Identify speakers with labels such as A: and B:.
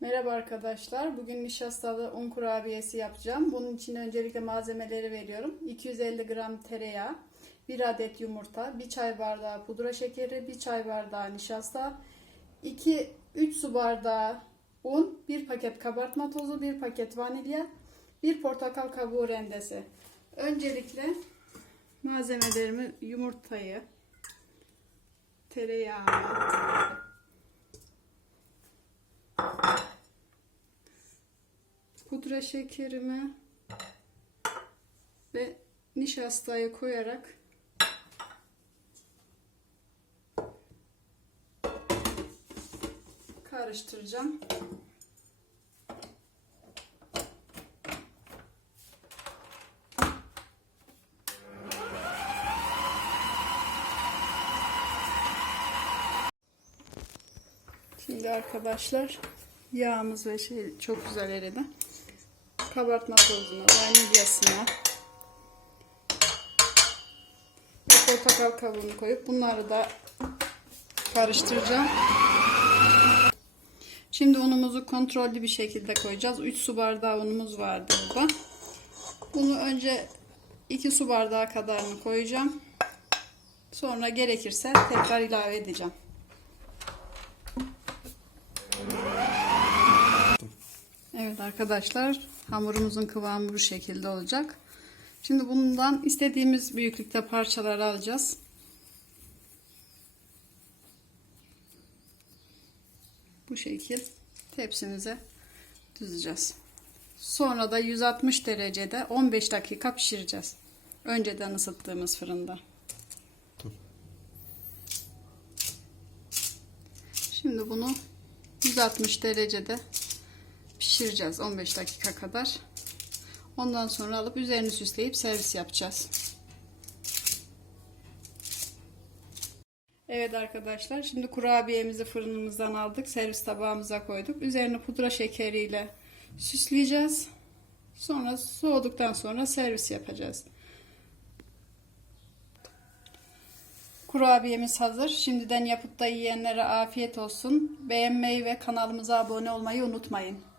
A: Merhaba arkadaşlar. Bugün nişastalı un kurabiyesi yapacağım. Bunun için öncelikle malzemeleri veriyorum. 250 gram tereyağı, 1 adet yumurta, 1 çay bardağı pudra şekeri, 1 çay bardağı nişasta, 2 3 su bardağı un, 1 paket kabartma tozu, 1 paket vanilya, 1 portakal kabuğu rendesi. Öncelikle malzemelerimi yumurtayı, tereyağını, pudra şekerimi ve nişastayı koyarak karıştıracağım. Şimdi arkadaşlar yağımız ve şey çok güzel eridi. Kabartma tozunu, vanilyasını ve portakal kabuğunu koyup bunları da karıştıracağım. Şimdi unumuzu kontrollü bir şekilde koyacağız. 3 su bardağı unumuz vardı burada. Bunu önce 2 su bardağı kadarını koyacağım. Sonra gerekirse tekrar ilave edeceğim. Evet arkadaşlar hamurumuzun kıvamı bu şekilde olacak. Şimdi bundan istediğimiz büyüklükte parçalar alacağız. Bu şekil tepsimize düzeceğiz. Sonra da 160 derecede 15 dakika pişireceğiz. Önceden ısıttığımız fırında. Şimdi bunu 160 derecede pişireceğiz 15 dakika kadar. Ondan sonra alıp üzerini süsleyip servis yapacağız. Evet arkadaşlar şimdi kurabiyemizi fırınımızdan aldık. Servis tabağımıza koyduk. Üzerini pudra şekeriyle süsleyeceğiz. Sonra soğuduktan sonra servis yapacağız. Kurabiyemiz hazır. Şimdiden yapıp da yiyenlere afiyet olsun. Beğenmeyi ve kanalımıza abone olmayı unutmayın.